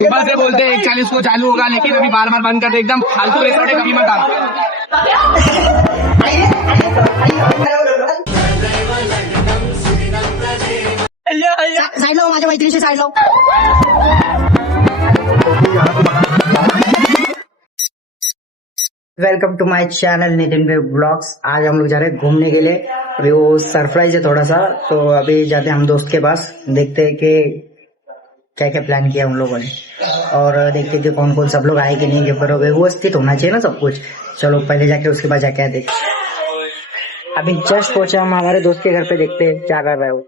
सुबह से बोलते हैं 41 को चालू होगा, लेकिन अभी बार बार बंद करते एकदम फालतू रेसोर्ट कभी मत डालो। साईड लाव, माझ्या मैत्रिणीशी साईड लाव. Welcome to my channel Nitin Bhai blogs. आज हम लोग जा रहे हैं घूमने के लिए. अभी वो सरप्राइज है थोड़ा सा, तो अभी जाते हैं हम दोस्त के पास, देखते हैं कि क्या क्या प्लान किया उन लोगों ने, और देखते हैं कि कौन कौन सब लोग आए कि नहीं. पर व्यवस्थित होना चाहिए ना सब कुछ. चलो पहले जाके उसके बाद जाके देख. अभी जस्ट पहुंचे हम हमारे दोस्त के घर पे, देखते हैं क्या कर रहा है वो.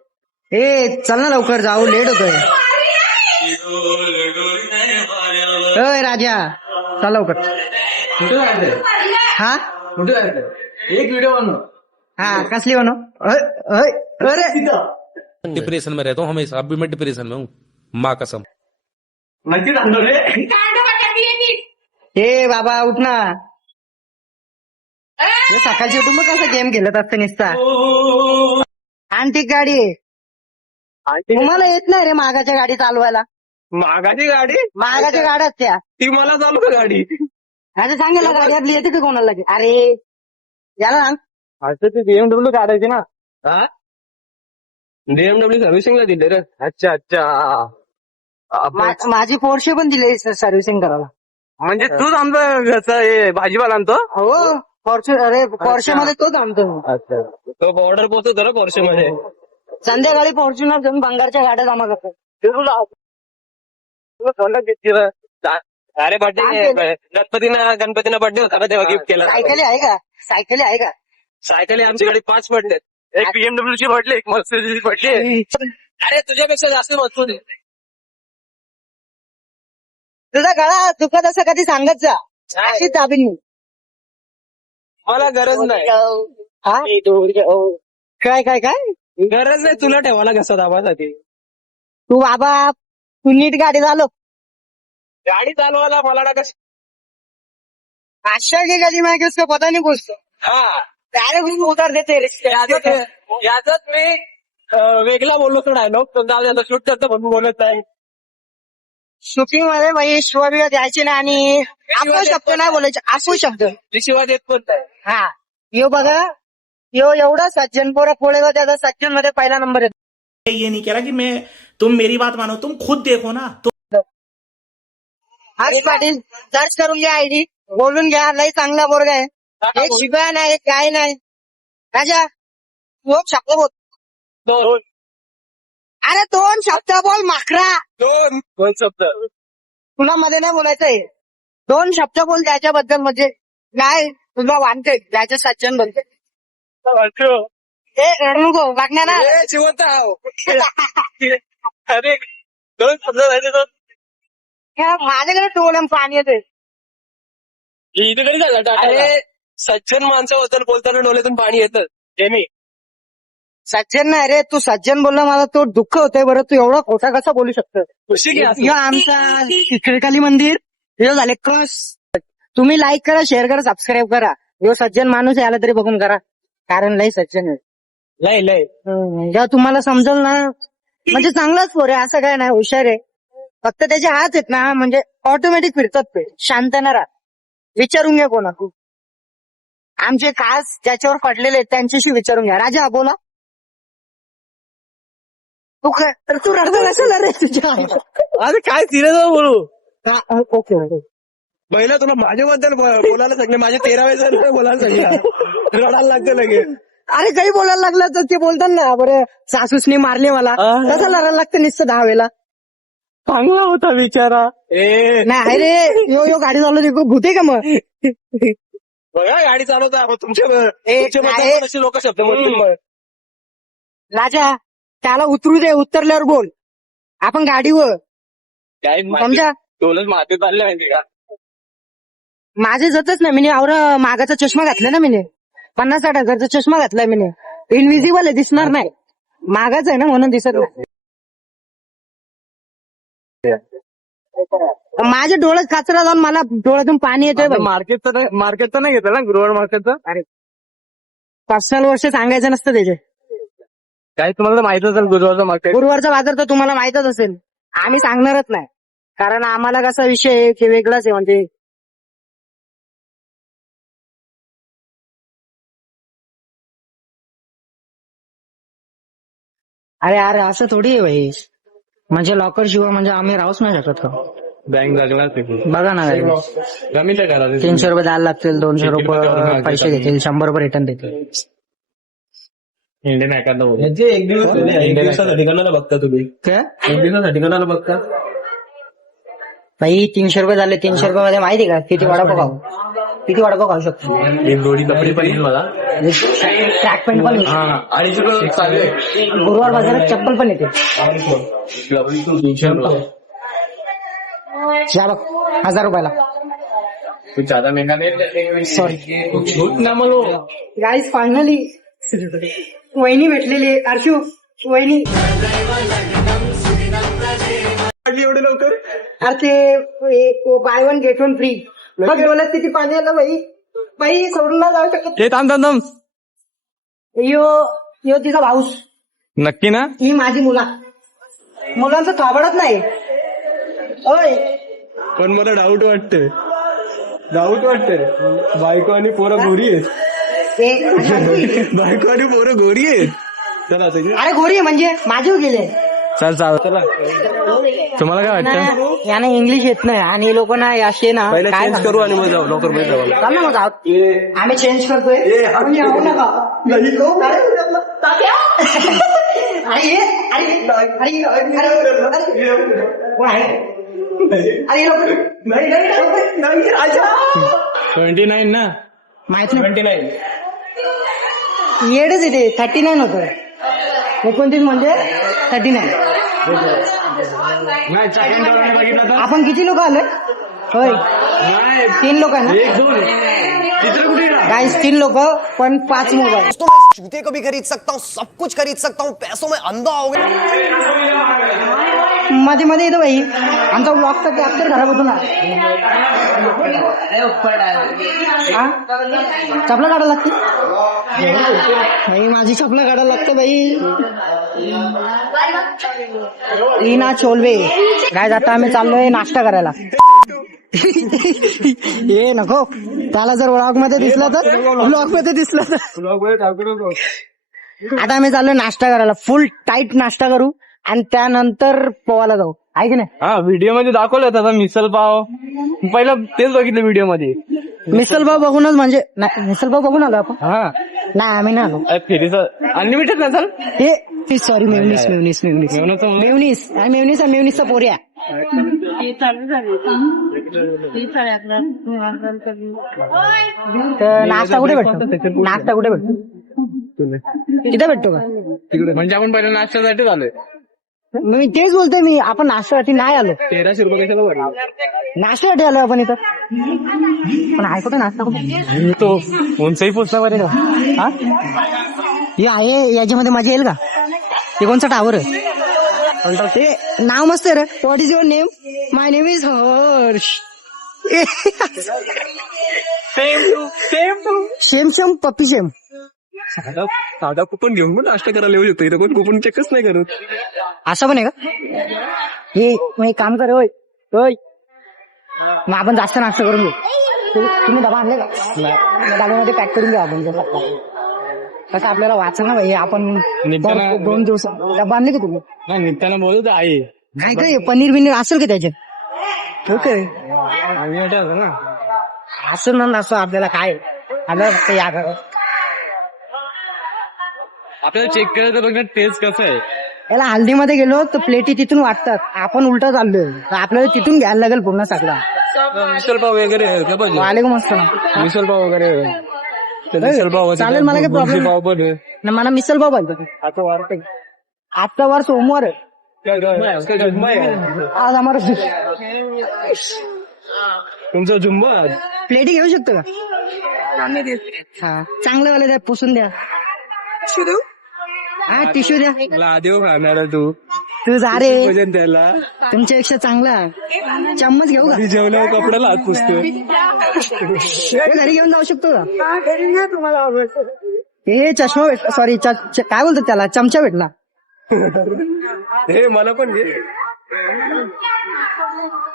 ए चल ना लवकर, जाऊ लेट होतोय. ओय राजा चल लवकर. हा एक व्हिडिओ बनव. हा कसली बनव. अरे डिप्रेशन में रहता हूँ हमेशा. अभी मैं डिप्रेशन में हूँ, माँ कसम. नक्की सांगतो रे. ए बाबा उठ ना. हे सकाळची उठून मग कसं गेम खेळत असते निसता. आंटिक गाडी आहे. तुम्हाला येत नाही रे मागाच्या गाडी चालवायला. मागाची गाडी, मागाच्या गाड्या त्या ती मला चालू का गाडी. आता सांगेल गाडी आपली येते का कोणाला लागे. अरे याला सांग. असं ते BMW काढायची ना. हा BMW सर्व्हिसिंगला दिले रे. अच्छा अच्छा. माझी पोर्शे पण दिली सर्व्हिसिंग करायला. म्हणजे तूच आमचं घरचं हे भाजीपाला आणतो. हो पोर्शे. अरे पोर्शे मध्ये तोच आणतो. अच्छा, तो ऑर्डर पोहोचवतो ना पोर्शे मध्ये. संध्याकाळी फॉर्च्युनर घेऊन भंगारच्या गाड्या जमा करतात. अरे बर्थडे गणपतीना बर्थडे होता ना, तेव्हा गिफ्ट केला. सायकली आहे का. सायकली आहे का. सायकल आमच्याकडे 5 पडले. एक BMW ची पडली, एक मर्सिडीज पडली. अरे तुझ्यापेक्षा जास्त मजबूत आहे. तुझा गळा दुखत असं कधी सांगत जा. अशीच दाबीन मी. मला गरज नाही. हा? काय काय काय गरज नाही तुला ठेवायला घसा दाबासाठी. तू बाबा तू नीट गाडी चालव. गाडी चालवायला मला ना कशी. आशा की गली मैं कि उसको पता नहीं कुछ. हा डायरेक्ट उतार देते याचाच मी वेगळा बोललो तो डायलॉग. पण जाऊ द्या, शूट करतो म्हणून बोलत नाही. शूटिंग मध्ये भाई शिवाबिवा द्यायचे ना, आणि आपण शब्द नाही बोलायचे. आपण शब्द शिवाय देत पण नाही. हा यो बघा, यो एवढा सज्जन पोरा पोळेगा त्याचा सज्जन मध्ये पहिला नंबर येतो. ये नहीं कह रहा कि मैं तुम मेरी बात मानो, तुम खुद देखो ना. हर्ष पाटील सर्च करून घ्या आयडी, बोलून घ्या. लई चांगला पोरगा आहे. एक शिवाय नाही, एक काय नाही. राजा लोक शब्द बोल. दोन अरे 2 शब्द बोल माखरा. दोन शब्द. तुला मध्ये नाही बोलायचंय. 2 शब्द बोल त्याच्याबद्दल, म्हणजे काय तुला वाटतंय त्याच्या सज्जन बनते. ए रडू नको वागण्या ना. जिवंत आहो. अरे 2 शब्द झाले तर माझ्याकडे टोळम पाणी येते. इथे कधी झालं. अरे सज्जन माणसाबद्दल बोलताना डोळ्यातून पाणी येतं. हे मी सज्जन नाही रे, तू सज्जन बोलला मला तो दुःख होतंय. बरं तू एवढा खोटा कसा बोलू शकतो. खुशी घ्या. हे आमचा शिखरकाली मंदिर हे झाले क्रॉस. तुम्ही लाईक करा, शेअर करा, सबस्क्राईब करा. यो सज्जन माणूस याला तरी बघून करा, कारण लय सज्जन आहे. लय लय जेव्हा तुम्हाला समजल ना, म्हणजे चांगलाच पोर आहे, असं काय नाही, हुशार आहे. फक्त त्याचे हात आहेत ना, म्हणजे ऑटोमॅटिक फिरतात ते. शांत ना राहा. विचारून घ्या कोणा. आमचे खास ज्याच्यावर पडलेले आहेत त्यांच्याशी विचारून घ्या. राजा बोला. तू रडतो कशाला रे तुझ्या. अरे काय सिरियस बोलू. ओके पहिला तुला माझ्याबद्दल बोलायला सांगले, माझे 13 वेळेस बोलायला सांगितलं. रडायला लागतं लगेच. अरे काही बोलायला लागलं तर ते बोलतात ना, बरं सासूसनी मारले मला, कसं लढायला लागतं नुसतं 10 वेळेला. चांगला होता बिचारा. नाही रे, यो गाडी चालवते भूते का मग. बघा गाडी चालवता तुमच्या लोक शब्द बोलतील. राजा त्याला उतरू दे, उतरल्यावर बोल. आपण गाडीवर काय समजा. टोलच मातीत बांधले माहिती का. माझे जातच ना, मी आवरा मागाचा चष्मा घातला ना, मी 50-60 हजारचा चष्मा घातलाय मी. इनविजिबल आहे, दिसणार नाही. मागाच आहे ना म्हणून दिसत नाही. माझ्या डोळ्यात कचरा जाऊन मला डोळ्यातून पाणी येतोय. मार्केटचं नाही घेतलं ना, गृह मार्केटचं. अरे 5 वर्ष सांगायचं नसतं त्याचे. काय तुम्हाला माहित असेल गुरुवारचं मार्केट. गुरुवारचा बाजार तर तुम्हाला माहितच असेल, आम्ही सांगणारच नाही. कारण आम्हाला कसा विषय आहे की वेगळाच आहे म्हणजे अरे अरे असं थोडी आहे भाई म्हणजे लॉकर शिवाय म्हणजे आम्ही राहूच नाही शकत का बँक लागला ते बघा ना गाडी जमीन करा 300 रुपये द्यायला लागतील 200 रुपये पैसे देतील 100 रुपये रिटर्न देतील इंडियन अकाउंट ह्याचे एक दिवसासाठी कोणाला बघता तुम्ही काय एक दिवसासाठी कोणाला बघता भाई 300 रुपये झाले 300 रुपये मध्ये माहिती का किती वडापाव खाऊ किती वडापाव खाऊ शकतो एक जोडी कपडे पाहिजे मला ट्रॅक पॅन्ट पण येते. 250 रुपये चालेल गुरुवार बाजारात चप्पल पण येते 300 रुपये या बघ 1000 रुपयाला कुछ ज्यादा महंगा नहीं सॉरी झूठ ना बोलो गाईज फायनली वहिनी भेटलेली आहे अर्शू वहिनी एवढे लवकर अरे ते by one get one free बघ बोलत किती पाणी आलं बाई बाई सोडून नाही जाऊ शकत हे थांब थांब थांब यो यो तिचा भाऊस नक्की ना ही माझी मुलांचं थांबडत नाही ओय पण मला डाऊट वाटतंय बायको आणि पोरं गोरी आहेत बायको आणि पोरं गोरी आहेत चला अरे गोरी आहे म्हणजे माझे गेले चल चला तुम्हाला काय वाटतं याने इंग्लिश येत नाही आणि लोक ना असे ना पहिला काय चेंज करू आणि मग जाऊ लवकर भेट जाऊ चाल ना मग आम्ही चेंज करतोय आम्ही येऊ नका. तात्या? अरे ये, कोण आहे? अरे लोक नाही राजा 29 ना माहित नाही 29 येडच येते 39 होतं 29 म्हणजे 39 आपण किती लोक आलोय होय 3 लोक ना गाइस 3 लोक पण 5 मोबाईल दोस्तों मैं जूते को भी खरीद सकता हूँ सब कुछ खरीद सकता हूँ पैसों में अंधा हो गया मध्ये मध्ये येतो भाई आमचा ब्लॉग तर कॅप्चर खराब होतो ना हा? चपला काढायला लागते भाई माझी चपला काढायला लागते भाई रीना चोलवे काय आता आम्ही चाललोय नाश्ता करायला हे नको त्याला जर व्लॉग मध्ये दिसला तर आता आम्ही चाललोय नाश्ता करायला फुल टाईट नाश्ता करू आणि त्यानंतर पोवायला जाऊ आहे की नाही हा व्हिडिओ मध्ये दाखवलं होतं आता मिसल पाव पहिलं तेच बघितलं व्हिडिओ मध्ये मिसल पाव बघूनच म्हणजे नाही मिसल पाव बघून आलो आपण हा नाही आम्ही नाही आलो फेरीचं अनलिमिटेड ना सर हे सॉरी मेवनीस मेवनीसचा पोऱ्या तर नाश्ता कुठे भेटतो तिथे भेटतो का म्हणजे आपण पहिल्या नाश्त्यासाठी आलोय मी तेच बोलतोय मी आपण नाश्त्यासाठी नाही आलो 1300 रुपये कशाला भरले नाश्त्यासाठी आलो आपण इथं पण आहे कुठे नाश्ता कुठे तो उंचही पोचला बरे का हा हे आहे याच्यामध्ये मजा येईल का ते कोणचा टावर आहे ते नाव मस्त आहे रे what is your name my name is Harsh same पप्पी सेम साधा कुपन घेऊन पण नाश्ता करायला येऊ शकतो इथं कोण कुपन चेकच नाही करत असं पण आहे का हे मग एक काम कर होय होय मग आपण जास्त नाश्ता करून घेऊ तुम्ही डबा आणले का डब्यामध्ये पॅक करून घेऊ आपण कसं आपल्याला वाचलं ना भाई आपण निघताना 2 दिवस डबा आणले का तुम्ही नाही निघताना बोलत आहे काय काय पनीर बिनीर असेल का त्याच्यात ओके आम्ही वाटत ना असं ना असं आपल्याला काय आपल्याला फक्त या करा आपल्याला चेक करायचं बघ ना टेस्ट कसं आहे याला हल्दीमध्ये गेलो तर प्लेटी तिथून वाटतात आपण उलटा चाललोय तर आपल्याला तिथून घ्यायला लागेल पूर्ण सगळा मिसल पाव वगैरे वालेकुम असतो मिसल पाव वगैरे मिसल पाव चालेल मला काही प्रॉब्लेम पाव पण आहे. ना मला मिसल पाव पाहिजे आजचा वार सोमवार आहे आज आम्हाला तुमचा जुम्मा प्लेटी घेऊ शकतो का हा चांगलं वाले द्या पुसून द्या हा टिश्यू द्या मला आदेव खाणार तू तू जा रे वजन त्याला तुमच्यापेक्षा चांगला चम्मच घेऊ का जेवल्यावर कपड्याला हात पुसतो घरी घेऊन जाऊ शकतो का हे चष्मा भेटला सॉरी काय बोलतात त्याला चमचा भेटला हे मला पण घे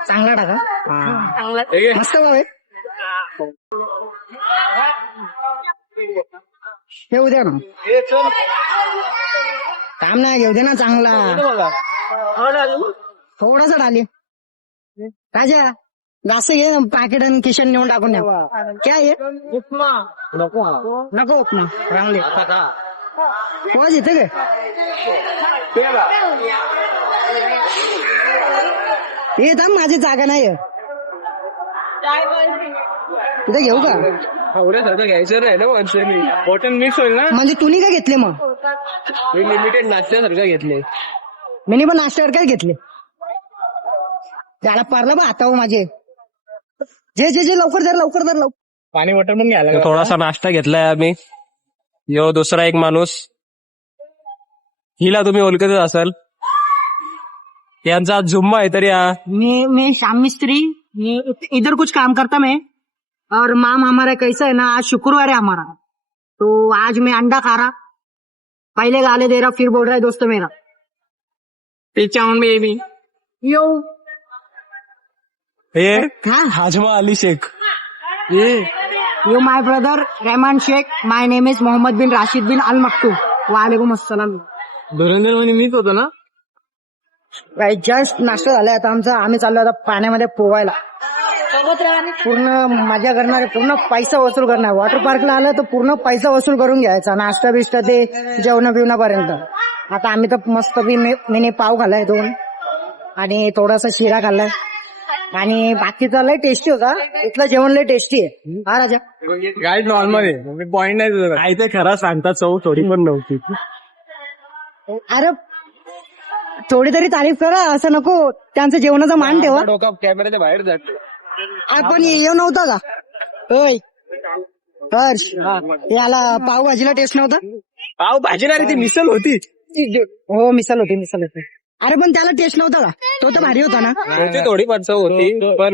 चांगला टाका हा. मस्त भाव आहे. घेऊ द्या ना, काम नाही, घेऊ दे ना चांगला. थोडासा डाली राजा, जास्त घे पॅकेट आणि किशन नेऊन टाकून द्या. क्या आहे नको उपमा राहून दे. आवाज येते काय? हे थांब, माझी जागा नाही तिथे घेऊ का? एवढ्यासारखं घ्यायचं नाही ना वर्षांनी, बॉटल मिक्स होईल ना. म्हणजे तुम्ही काय घेतले मग? मी लिमिटेड नाश्त्यासारखं घेतले. मी पण नाश्त्यावर काय घेतले? त्याला पारलं बा हातावर माझे. जे जे जे लवकर धर लवकर धर लवकर. पाणी बॉटल पण घ्यायला थोडासा नाश्ता घेतलाय आम्ही. यो दुसरा एक माणूस, हिला तुम्ही ओळखतच असाल, यांचा आज जुम्मा आहे. तरी मैं श्याम मिस्त्री, इधर कुछ काम करता मैं. और माम हमारा कैसा है ना, आज शुक्रवार है हमारा, तो आज मैं अंडा खा रहा. पहले गाले दे रहा, फिर बोल रहा है दोस्त मेरा पिचाऊन बेबी. यो हे हाँ, Hajma Ali Shaikh. Yo my brother Rahman Shaikh. My name is Mohammed bin Rashid bin Al Maktoum. वालेकुम अस्सलाम. धुरंधर म्हणजे मीच होतो ना. जस्ट नाश्ता झालाय आता आमचा. आम्ही चाललो आता पाण्यामध्ये पोवायला. पूर्ण मजा करणार, पूर्ण पैसा वसूल करणार. वॉटर पार्कला आलं तर पूर्ण पैसा वसूल करून घ्यायचा, नाश्ता बिष्टा ते जेवण बिवणापर्यंत. आता आम्ही तर मस्त मिनी पाव खाल्लाय 2 आणि थोडासा शिरा खाल्लाय. आणि बाकीचा लय टेस्टी होता. इथलं जेवण लय टेस्टी आहे. हा राजा, काय नॉर्मल आहे, पॉईंट नाही तुझं. काय ते खरं सांगतात, चव थोडी पण नव्हती. अरे थोडी तरी तारीफ करा, असं नको. त्यांचं जेवणाचा मान ठेवा. डोका कॅमेऱ्याच्या बाहेर जातो. आपण येऊ नव्हता का? होय हर्ष, याला पावभाजीला टेस्ट नव्हता? पाव भाजीला ती मिसल होती. हो मिसल होती. अरे पण त्याला टेस्ट नव्हता का? तो तर भारी होता ना. होती थोडी पण चव होती, पण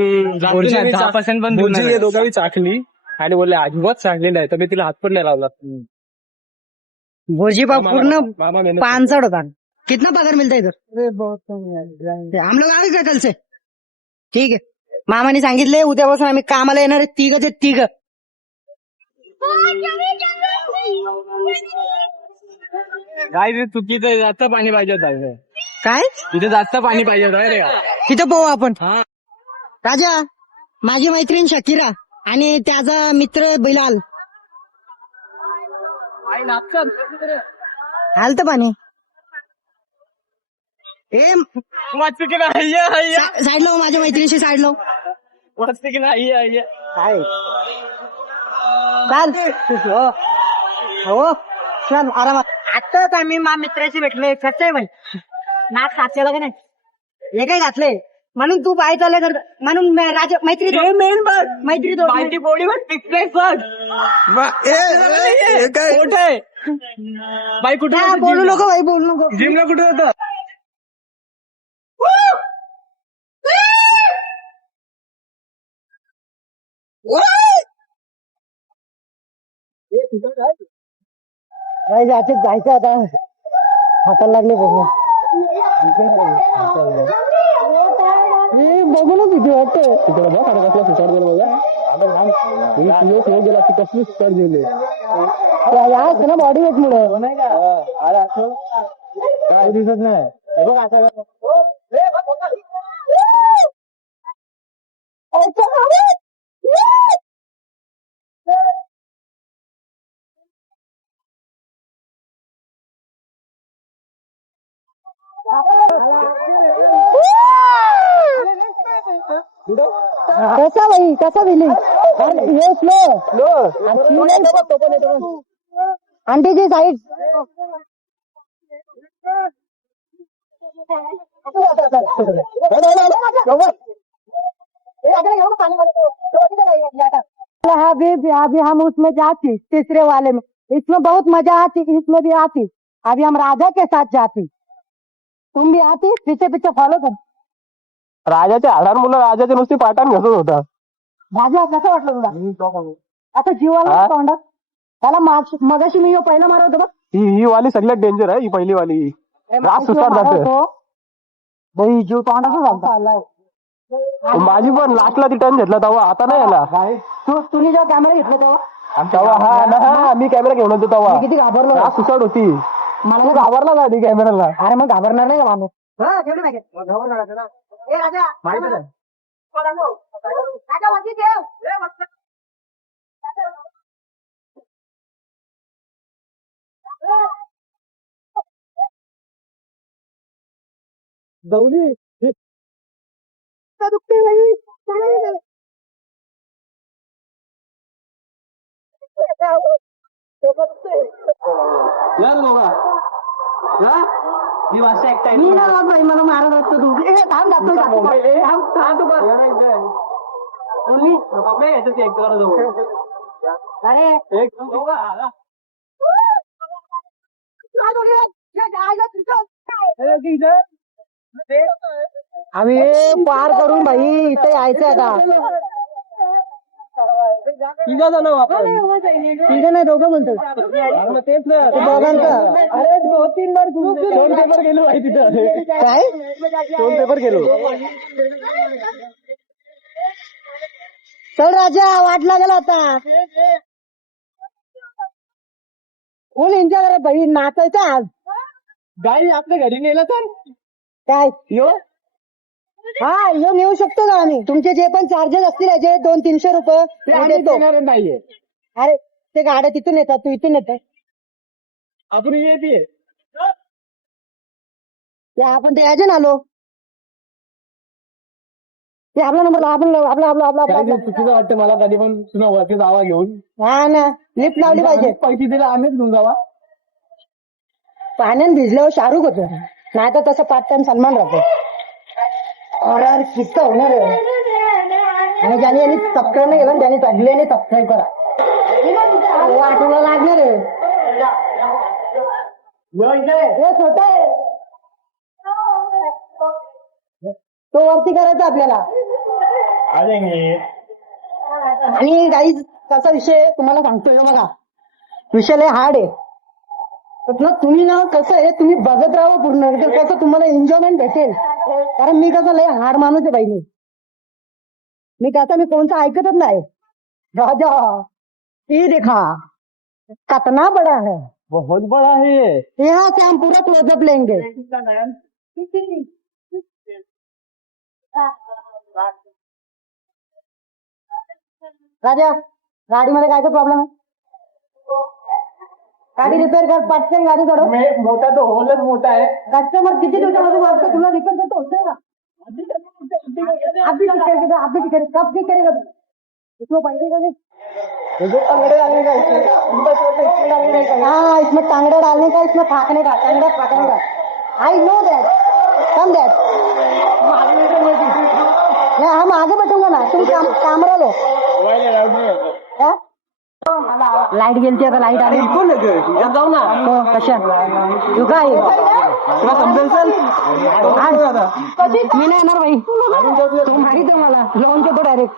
भुर्जी दोघांनी चाखली आणि बोलले अजिबात चांगली नाही, तर मी तिला हात पण नाही लावला. भुर्जी पाव पूर्ण पानसट होता. कितना पगार मिलता है इधर? हम लोग आगे का कल से? ठीक आहे. मामाने सांगितले उद्यापासून आम्ही कामाला येणार आहे. 3 काय ते चुकीचं आहे, जास्त पाणी पाहिजे होतं. काय तिथे जास्त पाणी पाहिजे होतं रे. तिथं पोहू आपण. हा. राजा, माझी मैत्रीण शकीरा आणि त्याचा मित्र बिलाल. हालत पाणी. ए वाटतं की नाही साईड लो, माझ्या मैत्रिणीशी साईड लो. वाटतं की नाही काय चाल हो चल आरामात. आताच आम्ही मा मित्राशी भेटले. कसं आहे बाई, नाक साचलेलं का नाही? हे काय घातले म्हणून तू बाय चालले तर म्हणून राजा मैत्री मैत्री माझी बॉडी कुठे बाई, कुठे बोलू नको बाई, बोलू नको. जिमला कुठे होतं? जायचं आता, हाताला लागले बघू. बघू ना किती वाटतं. कसली सुटार गेले ना बॉडी वेट मुळे काय दिसत नाही. कसा भाई, कसा दिली स्लो आंटीची साईड. अभी हम उसमें जाती 3 वाले में. इसमें बहुत मजा आती, इसमें भी आती. अभी हम राजा के साथ जाती. तुम भी आती, पीछे पीछे फॉलो कर. राजाच्या हाडार मुलं राजाच्या नुसती पाठाण घेतच होता. राजा कसं वाटलं तुला? आता जीवाला तोंडात त्याला मगाशी मी पहिला मारत होतो बघ. ही वाली सगळ्यात डेंजर आहे. ही पहिली वाली रात सुस्तार जाते. जीव तोंडाचा झाला. माझी पण लास्टला ती टर्न घेतला तेव्हा, आता नाही आला. तुम्ही जेव्हा कॅमेरा घेतला तेव्हा तेव्हा मी कॅमेरा घेऊन होतो तेव्हा किती घाबरलो. सुसाट होती. मला घाबरला का ती कॅमेराला. अरे मग घाबरणार नाही का माणूस. घाबरणार ना. ए राजा माहिती आहे. राजा वरती ठेव. गौरी दुखते बाई. मी ना बाई मला मारत असतो तू. थांब आम्ही पार करून भाई इथे यायचं आता. तिघा जण आपण. तिघं नाही दोघं म्हणतो. तेच ना दोघांचं. अरे 2-3 बार दोन पेपर गेलो आहे तिथं. काय 2 पेपर गेलो. चल राजा वाट लागेल आता. फुल एन्जॉय करा भाई. नाचायचं आज. गाडी आपल्या घरी नेलं तर काय यो हा यो नेऊ शकतो का आम्ही. तुमचे जे पण चार्जेस असतील याचे 200-300 रुपये ते मी आम्ही देतो. देणार नाहीये. अरे ते गाड्या तिथून येतात तू इथून येते. आपण येते ते आपण ते यायचे ना आलो. ते आपला नंबर आपला चुकीचं वाटतं मला कधी पण तुला वरती जावा घेऊन. हा ना लिफ्ट लावली पाहिजे. पैसे दिले आम्हीच घेऊन जावा. पाण्यात भिजल्यावर शाहरुख होतो. नाही तर तसं पार्ट टाइम सलमान राहतो. अरे किस्सा होणार आहे. आणि ज्याने यांनी सबस्क्राईब नाही केलं त्याने सगळ्यांनी सबस्क्राईब करा. आठवडा लागणार आहे. हे छोटा आहे तो वरती करायचा आपल्याला. आणि गाईज कसा विषय तुम्हाला सांगतोय बघा. विषय लय हार्ड आहे. तर तुम्ही ना कसं आहे तुम्ही बघत राहा पूर्ण. कसं तुम्हाला एन्जॉयमेंट भेटेल. कारण मी कसं लय हार्ड माणूस आहे बाई. मी कसं मी कोणतं ऐकतच नाही. राजा ये देखा कितना बड़ा है. बहुत बड़ा है. यहाँ से हम पूरा क्लोजअप लेंगे. राजा गाडीमध्ये काय प्रॉब्लेम आहे. गाडी रिपेअर कर पटकन. गाडी सोडव. मोठा तो होलच मोठा आहे. कस्टमर किती दिवसामध्ये वाटतं तुला रिपेअर करतो होतंय का. आप भी कब भी करेगा इसमें पैसे का नहीं. टांगड़े डालने का इसमें डालने का. हाँ इसमें टांगड़ा डालने का इसमें फाकने का टांगड़ा फाकने का. I know that come that. नहीं हम आगे बैठूंगा ना. तुम कैमरा लो. लाईट गेलती आता. लाईट आली जाऊ ना. हो कशा तू काय तुला समजेल सर. मी नाही येणार बाई. तू माहिती आहे मला लावून देतो डायरेक्ट.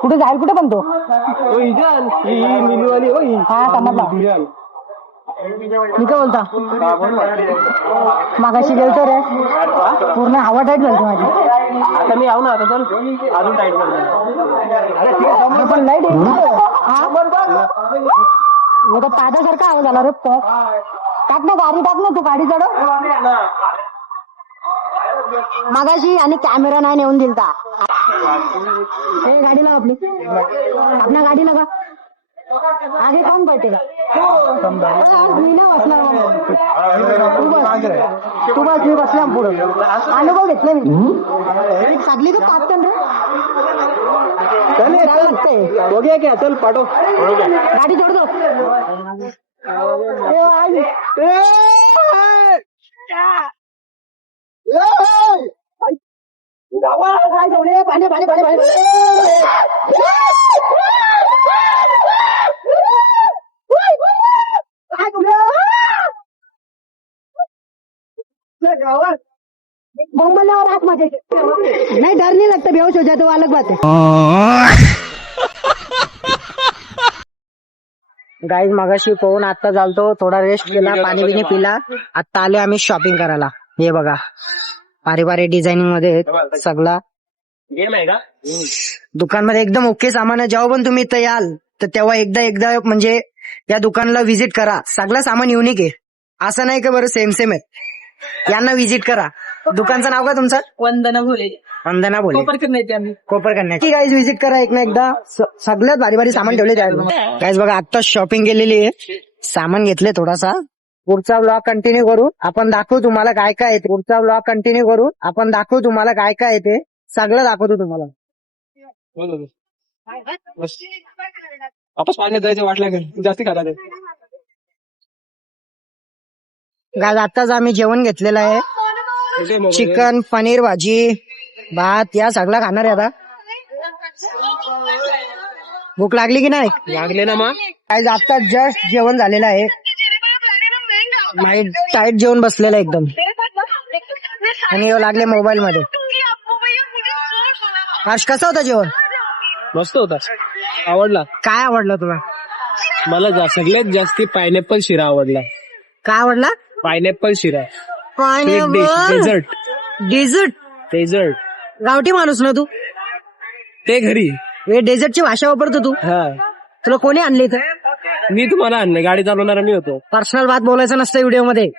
कुठे जाईल कुठे पण तो. मिलीवाली होई. हा समजला. मी काय बोलता मागाशी गेलतो रे पूर्ण हवा टाईट झाली माझी. आता मी आऊ ना. आता चल अजून टाईट अरे पण लाईट तो पादासारखा आवाज झाला रे. टाक ना गाडी टाक ना. तू गाडी चढव. मागाशी आणि कॅमेरा नाही नेऊन दिलता. ए गाडी लाव आपली. आपल्या गाडी लगा. आगे कौन बैठेगा. मी नाही बसणार. तू बस मी बसला पुढे. अनुभव घेतला मी. काढली का पाच रे. हो गया क्या. चल पाठव. गाडी जोड दो. पाणी पाणी पाणी पाणी. बम्बलावर हाथ मजे नहीं. डर नहीं लगता. बेहोश हो जाते वो अलग बात है. गाईज मगाशी पोहून आता चालतो. थोडा रेस्ट केला. पाणी बिणी पिला. आता आले आम्ही शॉपिंग करायला. हे बघा भारी भारी डिझायनिंग मध्ये सगळा गेम आहे का? दुकानमध्ये एकदम ओके सामान आहे. जेव्हा पण तुम्ही इथं याल तर तेव्हा एकदा म्हणजे या दुकानला व्हिजिट करा. सगळं सामान युनिक आहे, असं नाही का बरं सेम सेम आहे. यांना व्हिजिट करा. दुकानचं नाव काय तुमचं? वंदना भोले. वंदना बोले. कोपर करण्याची आम्ही. कोपर करण्याची गाईज व्हिजिट करा एक ना एकदा. सगळ्यात भारी भारी सामान ठेवले गाईज. बघा आता शॉपिंग केलेली आहे, सामान घेतले थोडासा. पुढचा ब्लॉग कंटिन्यू करू, आपण दाखवू तुम्हाला काय काय येते. पुढचा ब्लॉग कंटिन्यू करू, आपण दाखवू तुम्हाला काय काय येते. सगळं दाखवतो तुम्हाला. वापस पाण्यात जायचं वाटलं जास्ती खातात. गाईज आताच आम्ही जेवण घेतलेलं आहे. चिकन, पनीर भाजी, भात या सगळं खाणार आहे आता. भूक लागली की नाही? लागले ना मग. गाईज आता जस्ट जेवण झालेलं आहे. टाईट जेवण बसलेलं आहे एकदम, आणि लागले मोबाईल मध्ये. हर्ष कसं होतं जेवण? मस्त होता, आवडला. काय आवडलं तुला? मला सगळ्यात जास्ती पायनॅपल शिरा आवडला. काय आवडला? Pineapple sheera. Dessert. Dessert dessert. गावठी माणूस ना तू? ते घरी हे डेझर्टची भाषा वापरतो तू? हा. तुला कोणी आणली तर? मी तुम्हाला आणलं, गाडी चालवणारा मी होतो. पर्सनल बात बोलायचं नसतं व्हिडिओ मध्ये.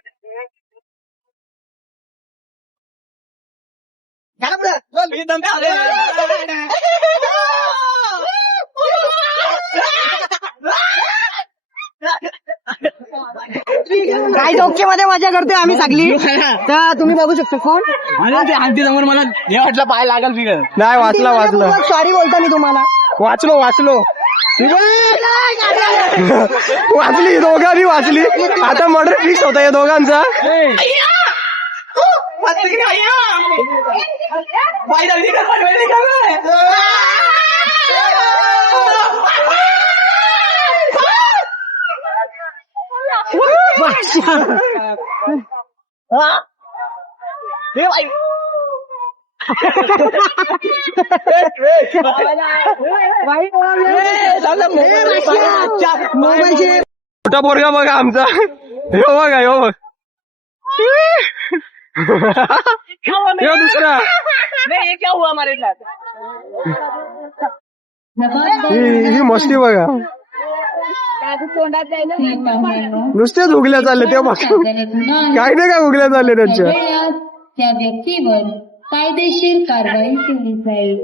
काही डोके मध्ये मजा करतोय आम्ही सगळी. तर तुम्ही बघू शकता. कोण आणखी समोर मला हे वाटलं पाय लागल बिगल. नाही वाचलं. सॉरी बोलतो मी तुम्हाला. वाचलो वाचली, दोघांनी वाचली. आता मर्डर फिक्स होता या दोघांचा. मोठा पोरगा बघा आमचा. हो बघा, हो बघ. हो दुसरा. ही मस्ती बघा. नुसत्याच उगल्या चालले ते बघ. काय नाही काय उगल्या चालले त्यांच्या. त्या व्यक्तीवर कायदेशीर कारवाई केली जाईल.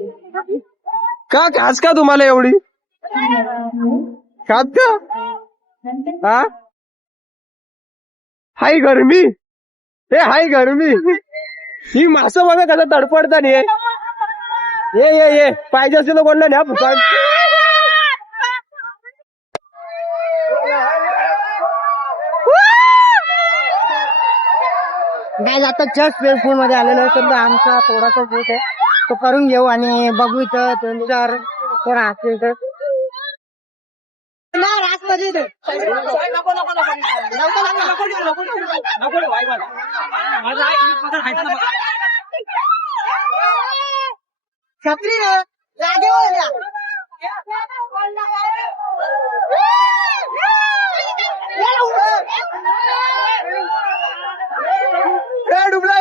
का खास का तुम्हाला एवढी खात का? हा, हाय गरमी. हे हाय गरमी. ही मासं बघा कसं तडपडतात. ये पाहिजे असेल कोणला न्या. गाईज आता जस्ट स्विमिंग मध्ये आलेलो आहे. तर आमचा थोडासा शूट आहे तो करून घेऊ आणि बघू इथं तुमच्यावर कोण असतील तर. छत्री लागे डुबला.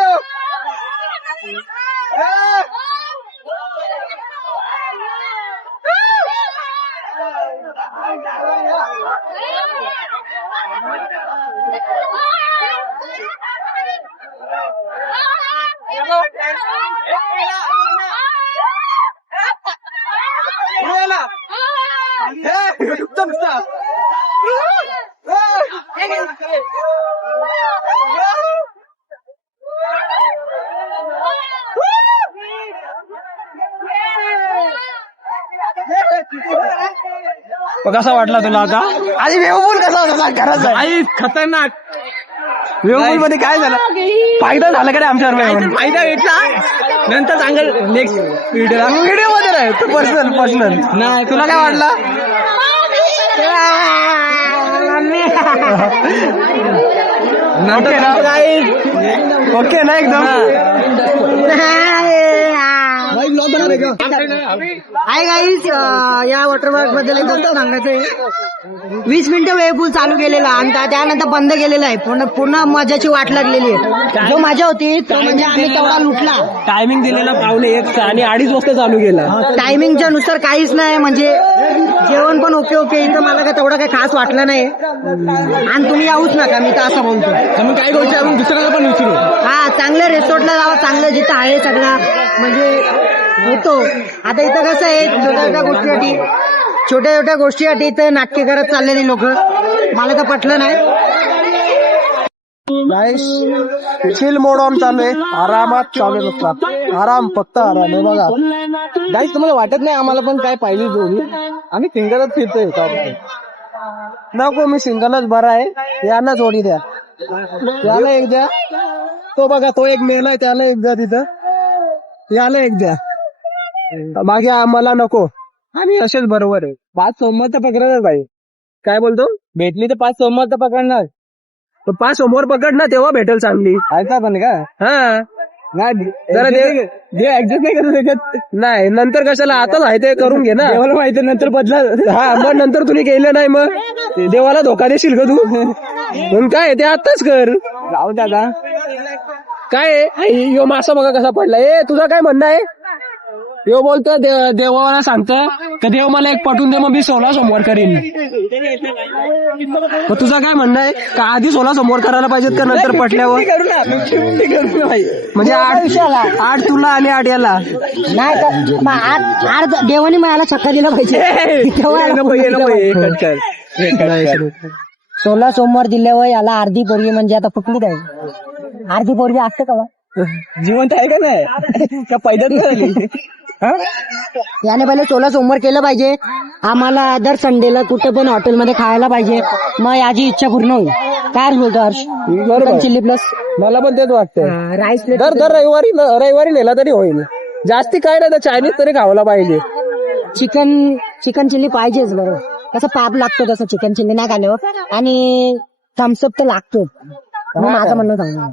कसा वाटला तुला आता? आणि वेवपूल कसा होता घरात? आई खतरनाक. वेवपूल मध्ये काय झालं? फायदा झाला का आमच्यावर? फायदा भेटला नंतर सांगेल नेक्स्ट व्हिडिओ मध्ये राहील. तू पर्सनल नाही. तुला काय वाटला? ओके ना एकदम. हाय गाईज, या वॉटर पार्क बद्दल एक गोष्ट सांगायचंय. 20 मिनिटं वेळ पूल चालू केलेला आणि त्यानंतर बंद केलेला आहे. पूर्ण मजाची वाट लागलेली आहे. जो मजा होती तो म्हणजे आम्ही तेवढा लुटला. टायमिंग दिलेला 1:45 आणि 2:30 वाजता चालू केला. टायमिंगच्या नुसार काहीच नाही, म्हणजे जेवण पण ओके. इथं मला काय तेवढं काही खास वाटलं नाही आणि तुम्ही येऊच नका, मी तर असं बोलतो. मग काय गोष्ट आपण दुसऱ्याला पण विचारू. हा, चांगल्या रिसॉर्टला जावं, चांगलं जिथं आहे सगळं म्हणजे होतो. आता इथं कसं आहे, छोट्या छोट्या गोष्टीसाठी इथं नाटके करत चाललेली लोक, मला तर पटलं नाही. चिल मोड ऑन चालू आहे, आरामात चालू असतात. आराम, फक्त आराम आहे. बघा गाईस, तुम्हाला वाटत नाही आम्हाला पण काय पाहिजे जोडी? आम्ही सिंगलच फिरतोय. नको, मी सिंगलच बरा आहे. यांना जोडी द्या, त्याला एक द्या. तो बघा, तो एक मेल आहे, त्याला एक द्या. तिथं याला एक द्या. मागे आम्हाला नको. आम्ही असेच बरोबर आहे. 5 सोमवार तर पकडणार भाई. काय बोलतो? भेटली तर 5 सोमवार तर पकडणार. 5 सोमवार पकड ना, तेव्हा भेटेल चांगली. ऐका पण का? हा, नाही जरा देव ऍडजस्ट नाही करू शकत. नाही, नंतर कशाला, आताच आहे ते करून घे ना. देवाला माहिती नंतर बदला. हा, मग नंतर तुम्ही केलं नाही, मग देवाला धोका देशील का तू? म्हणून काय ते आताच कर. जाऊ दादा, काय यो मासा बघा कसा पडला. तुझा काय म्हणणं आहे? यो बोलतो देवाला सांगतं का देव मला एक पटून दे, मग मी 16 सोमवार करीन. मग तुझा काय म्हणणं आहे का आधी 16 सोमवार करायला पाहिजेत का नंतर पटल्यावर? म्हणजे 8 तुला आणि 8 याला नाही का, 8 देवानी मला छक्का दिला पाहिजे. 16 सोमवार दिल्यावर याला अर्धी पोरगी, म्हणजे आता पकडली जाईल. अर्धी पोरगी असते का? जिवंत आहे का नाही का पैदा झाली? याने पहिले 16 सोमवार केलं पाहिजे. आम्हाला दर संडेला कुठं पण हॉटेलमध्ये खायला पाहिजे, मग याची इच्छा पूर्ण होईल. काय बोलतो हर्ष? बरोबर, चिल्ली प्लस. मला पण तेच वाटतं. राईस दर रविवारी नेला तरी होईल. जास्ती काय नाही तर चायनीज तरी खावला पाहिजे. चिकन चिल्ली पाहिजेच. बरोबर, कसं पाप लागतो तसं चिकन चिल्ली नाही खाल्यावर, आणि थम्सअप तर लागतो. मग माझं म्हणणं सांग,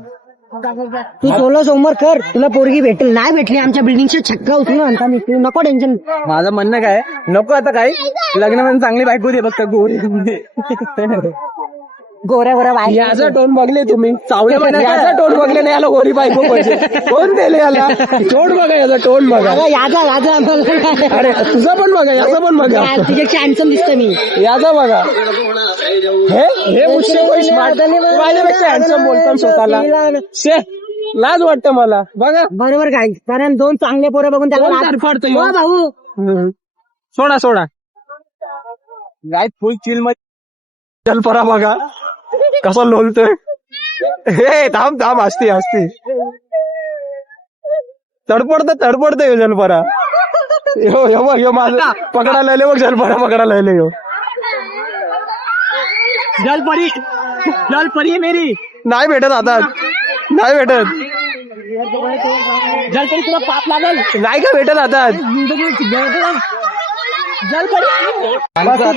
तू 16 सोमवार कर, तुला पोरगी भेटेल. नाही भेटली, आमच्या बिल्डिंगचे छक्का उचलून आणता मी. तू नको टेन्शन. माझं म्हणणं काय, नको आता काय लग्नामध्ये चांगली बायको दे फक्त, गोरी. गोऱ्या बाहेर याचा टोन बघले तुम्ही, चावल्या याचा टोन बघले नाही, याला गोरी बायको पाहिजे. कोण दिले याला? टोन बघा, याचा टोन बघा. याचा अरे तुझा पण बघा, याचा पण बघा. तुझ्यापेक्षा हँडसम दिसतो मी. याचा बघा. हे माझ्यापेक्षा हँडसम बोलतो स्वतःला. लाज वाटतं मला. बघा बरोबर काय, कारण 2 चांगले पोरं बघून त्याला भाऊ. सोडा गाय फुल चिल मध्ये जलपरा बघा कसा लोलतोय. हे थांब असती तडपडतोय जलपरा. यो माझा पकडायला आले बघ, जलपरा पकडायला आले. यो जलपरी मेरी नाही भेटत आता, नाही भेटत. जलपरी तुला पाप लागेल. नाही का भेटत आता.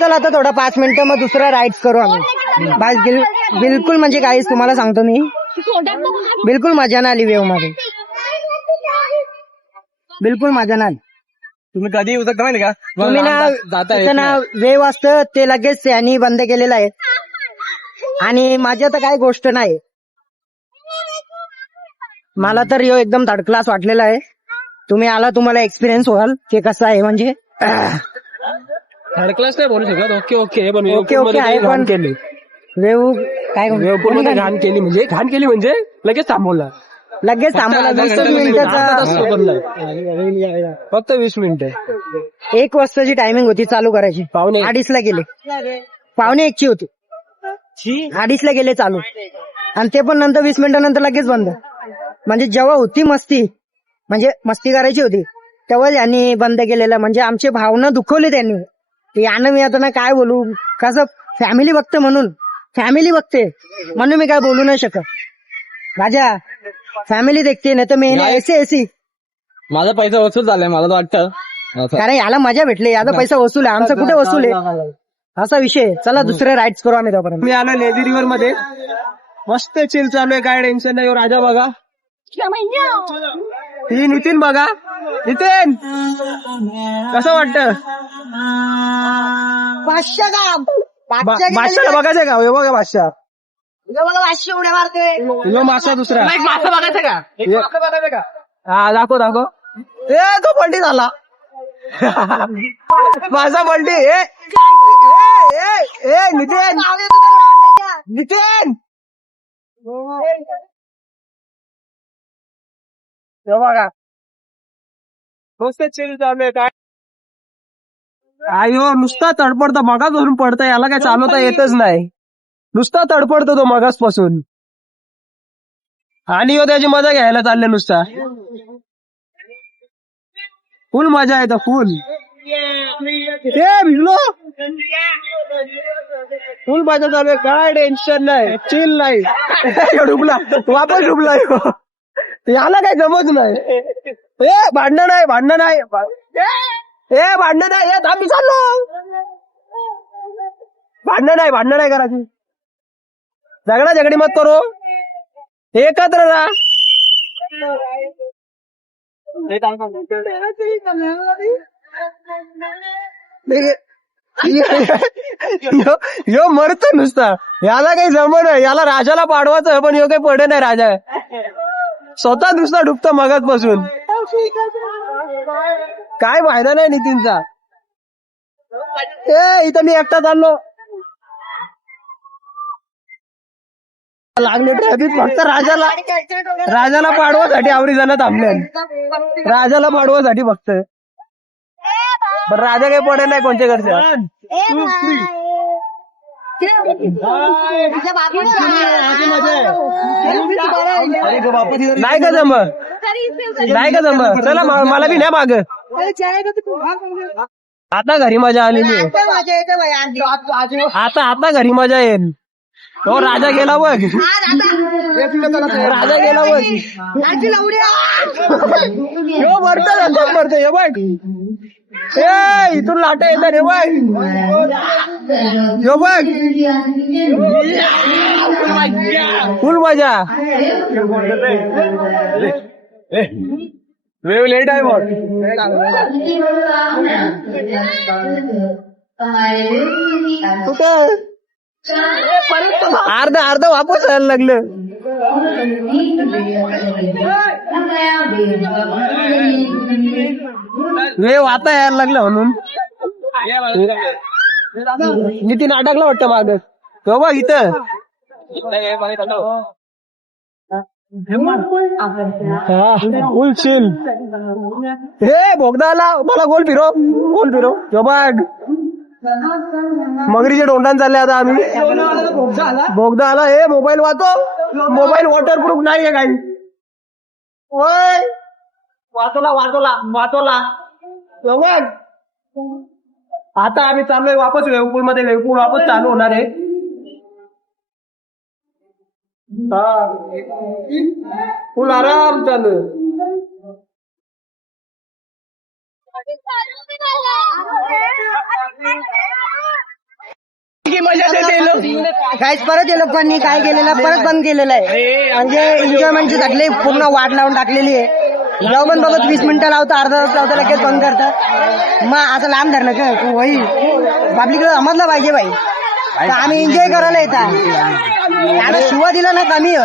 चला आता थोडा 5 मिनिटं, मग दुसरा राईड्स करू आम्ही. बिलकुल म्हणजे काहीच तुम्हाला सांगतो मी, बिलकुल मजा नाही आली वेव मध्ये. बिलकुल मजा नाही. तुम्ही कधी येऊ शकता माहिती का? तुम्ही ना वेव असतं ते लगेच त्यांनी बंद केलेलं आहे, आणि माझ्या तर काय गोष्ट नाही. मला तर यो एकदम थर्ड क्लास वाटलेला आहे. तुम्ही आला, तुम्हाला एक्सपिरियन्स व्हाल ते कसं आहे. म्हणजे थर्ड क्लास नाही बोलू शकत. ओके पण ओके आहे, पण केली वेव काय घाण केली म्हणजे लगेच थांबवला. 20 मिनिटाचा, फक्त 20 मिनिटं. 1 वाजताची टायमिंग होती चालू करायची. 2:30 गेले. 1:45 होती, 2:30 गेले चालू, आणि ते पण नंतर 20 मिनिटानंतर लगेच बंद. म्हणजे जेव्हा होती मस्ती करायची होती तेव्हा यांनी बंद केलेलं. म्हणजे आमचे भावना दुखवले त्यांनी. यानं मी आता ना काय बोलू, कसं फॅमिली बघते म्हणून मी काय बोलू नाही शकत. माझ्या फॅमिली देखते नाही तर मी ऐसी. माझा पैसा वसूल झालाय मला वाटतं, कारण याला मजा भेटली, याचा पैसा वसूल आहे, आमचा कुठे वसूल आहे, असा विषय. चला दुसरे राईड्स करू आम्ही तोपर्यंत. मी आलो लेझी रिव्हर मध्ये, मस्त चिल चालू आहे, काय टेन्शन नाही. राजा बघा ही नितीन बघा. नितीन कसं वाटतं? बादशाला बघायचं का? हे बघा बादशाह. तुझा मासा दुसरा मासा बघायचा का? हा दाखव दाखव. ए तो पलटी झाला. माझा पलटी. ए नितीन नितीन हे बघा नुसतं चिल चालू आहे. काय आयो नुसता तडपडतो मगाच धरून पडतं. याला काय चालवता येतच नाही. नुसता तडपडतो तो मगाच पासून. आणि त्याची मजा घ्यायला चालले नुसता. फुल मजा येतं फुल. भिजलो फुल मजा चालू आहे. काय टेन्शन नाही. चिल नाही. डुबला वापस डुबला. याला काही जमत नाही. भांडण नाही भांडण नाही. भांडण नाही. आम्ही चाललो. भांडण नाही करायची. झगडा झगडी मत करो. एकत्र राहा. यो मरत नुसता. याला काही जमत नाही. याला राजाला पाडवायचं पण यो काही पडे नाही. राजा स्वतः नुसता डुबतो मगाचपासून. काय फायदा नाही नितीनचा. इथं मी एकटा चाललो. लागले ट्रॅफिक फक्त राजाला पाडवासाठी आवरी जण थांबले. राजाला पाडवासाठी फक्त. पण राजा काही पडे नाही कोणत्या घरच्या. नाही का जमत चला मला बी नाही माग. आता घरी मजा आलेली आहे. आता घरी मजा येईल. तो राजा गेला बघ. राजा गेला बघ. मरतो हे बघ. इथून लाटा येतात रे बघ. यो बघ फुल मजा. वेव लेट आहे बघ. कुठं अर्ध वापस यायला लागलं. वेव आता यायला लागलं म्हणून. नितीन अडकला वाटतं माग. तो बघ इथं फुल चिल. बोगदा आला. मला गोल फिरो. तो बघ मगरीचे डोंडान चालले आता आम्ही. बोगदा आला. मोबाईल मोबाईल वॉटरप्रूफ नाहीये काही. वाचवला बघ. आता आम्ही चाललोय वापस वेवपूल मध्ये. वेवपूल वापस चालू होणार आहे. फुल आराम चालू. काहीच परत या लोकांनी काय केलेलं परत बंद केलेलं आहे. म्हणजे एन्जॉयमेंटची सगळी पूर्ण वाट लावून टाकलेली आहे. जेव्हा पण बघत 20 मिनिटं लावतं अर्धा तास लावतं लगेच बंद करतात. मग आता लांब धरणं का तू भाई पब्लिकला समजलं पाहिजे भाई. आम्ही एन्जॉय करायला येतात. शिवा दिला ना कमी.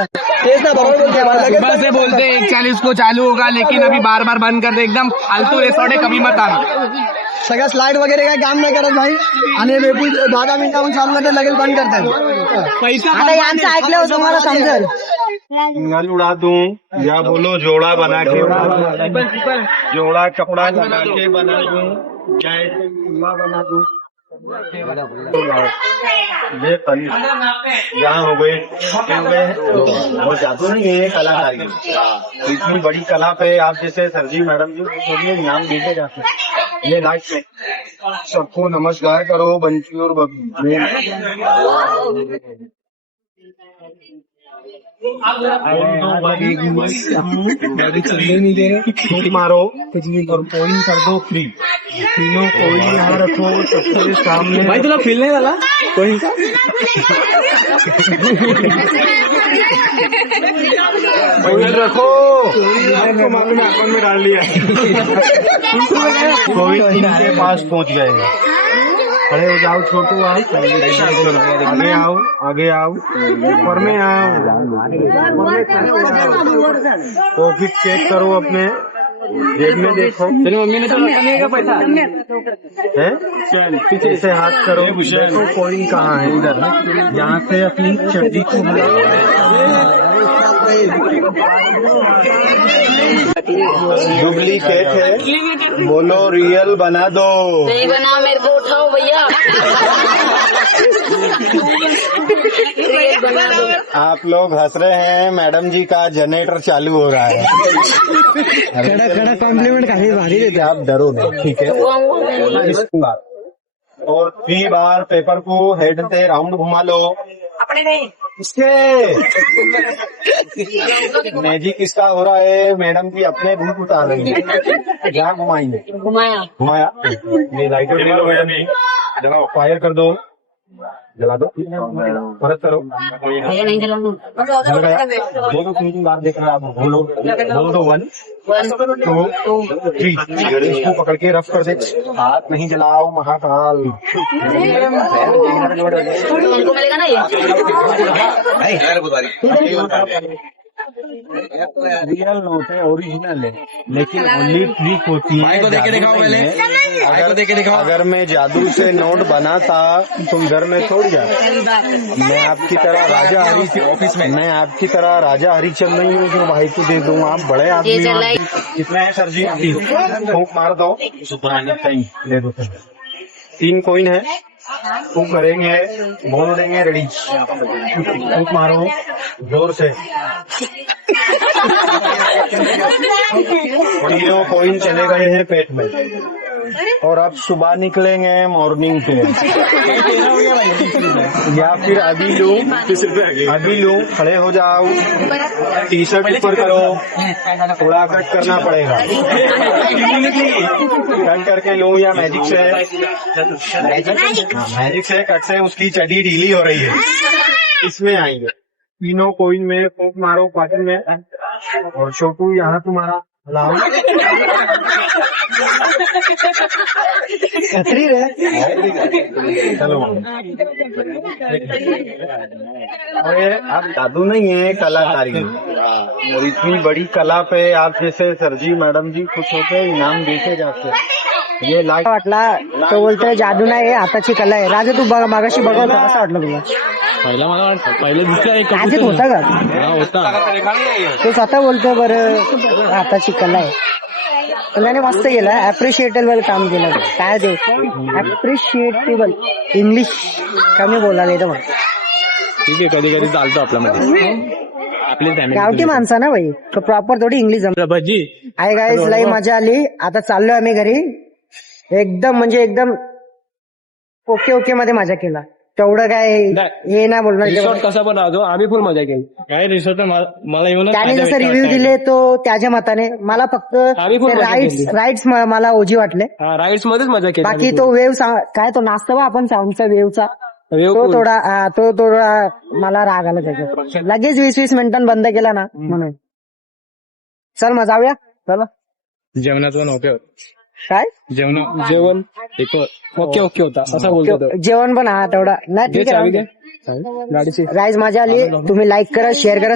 बस बोलते 41 को चालू होगा लेकिन अभी बार बंद कर दे. एकदम फालतू रिसॉर्ट आहे. कमी मत आना. सगळ्या स्लाइड वगैरे काही काम नाही करत भाई. आणि वेपूल 10 मिनिटांहून चालू करते लगेच बंद करतात. पैसा आता यांचं ऐकल्यावर तुम्हाला समजेल. नल उड़ा दूं या बोलो जोड़ा बना के जोड़ा कपड़ा बना के बना दूं या ऐसे बना दूं. ये यहाँ हो गए वो जादू नहीं है. कलाकारी इतनी बड़ी कला पे आप जैसे सरजी मैडम जी थोड़ी इनाम देते जाते हैं. ये लाइफ में सबको नमस्कार करो. बंसी और नहीं दे रहे. मारो और कोई कर दो फ्री. तीनों कोई यहाँ रखो सबसे सामने. भाई तुला फील नाही झाला कोई कोविड रखो, आपको मालूम है अकाउंट में डाल लिया। कोविड इनके पास पहुंच गए। खड़े हो जाओ छोटू, आप आगे आओ, आगे आओ, ऊपर में आओ, पॉकेट चेक करो अपने, जेब में देखो। तेरी मम्मी ने तो नहीं का पैसा है, पीछे से हाथ करो, देखो कॉइन कहाँ है। इधर यहाँ से अपनी चड्डी को डुप्लीकेट है, बोलो रियल बना दो। नहीं बना, मेरे को उठाओ भैया। बना दो। आप लोग हंस रहे हैं, मैडम जी का जनरेटर चालू हो रहा है। खड़ा खड़ा कॉम्प्लीमेंट काफी भारी देते आप डरो नहीं, ठीक है। और 3 बार पेपर को हेड से राउंड घुमा लो। अपने नहीं, इसके मैजिक किसका हो रहा है, मैडम की अपने भूख उतार रही है। क्या घुमाएंगे, घुमाया। घुमाया। ये लाइटर ले लो मैडम जी, फायर कर दो, जला दो, परत करो। भैया नहीं जलाऊंगा। जल गया। 2-3 बार देख रहे हैं आप, बोलो 2 1 2 3। इसको पकड़ के रफ कर दे, हाथ नहीं जलाओ महाकाल। उनको मिलेगा ना ये। रियल नोट है, ओरिजिनल है, लेकिन ओनली ट्रिक होती है। को देखे दिखाओ पहले, अगर मैं जादू से नोट बनाता तुम घर में छोड़ जाते। मैं आपकी तरह राजा ऑफिस में, मैं आपकी तरह राजा हरिचंद्र नहीं हूँ जो भाई को दे दूँ। आप बड़े आदमी कितने हैं सर जी? फूंक मार दो, ले दो। 3 कॉइन है, फूंक करेंगे, बोल देंगे रेडी, फूंक मारो जोर से। तीनों कॉइन चले गए हैं पेट में, और अब सुबह निकलेंगे मॉर्निंग पे। या फिर अभी लूं, खड़े हो जाओ, टी शर्ट ऊपर करो, थोड़ा कट करना पड़ेगा। कट करके लूं या मैजिक से कट से उसकी चड्डी ढीली हो रही है, इसमें आएंगे। तीनों कॉइन में फूंक मारो पाकिट में, और छोटू यहाँ तुम्हारा लाओ। चलो, अरे आप जादू नहीं है, कलाकारी। और इतनी बड़ी कला पे आप जैसे सर जी मैडम जी खुश होते इनाम देते जाते। ये लाइट वाटला तो बोलतोय जादू नाही आहे, हाताची कला आहे. राजा तू बघ मागाशी बघा होता, कसं वाटलं तुला? पहिला मला पहिलं दिसलं राजात होता का होता. तो स्वतः बोलतोय बरं हाताची कला आहे. पण त्याने मस्त केलं, ऍप्रिशिएटेबल काम केलं. काय ते ऍप्रिशिएटेबल इंग्लिश कमी बोलायला येतं मला. ठीक आहे, कधी कधी चालतो आपल्यामध्ये. आपली गावठी माणसं ना भाई, प्रॉपर थोडी इंग्लिश जमलं. भजी आहे गाईज, लई मजा आली. आता चाललोय आम्ही घरी. एकदम म्हणजे एकदम ओके मध्ये मजा केला. तेवढं काय हे नाही बोलणार. रिसॉर्ट कसा पण राहतो, आम्ही फुल मजा केली. काय रिसॉर्ट मला येऊन त्याने जसं रिव्ह्यू दिले तो त्याच्या मताने, मला फक्त राईड्स मला ओझी वाटले. राईड्स मध्येच मजा केली. बाकी तो वेव काय तो नाचतो बा आपण साऊंडचा वेवचा, तो थोडा मला राग आला त्याच्यात. लगेच 20-20 मिनिटांनी बंद केला ना म्हणून. चल मग जाऊया. चला जेवणाचं पण ओके काय जेवण ओके होता असं बोलतो. जेवण पण हा तेवढा नाही, ठीक आहे. गाडीची राईज मजा आली. तुम्ही लाईक करा, शेअर करा.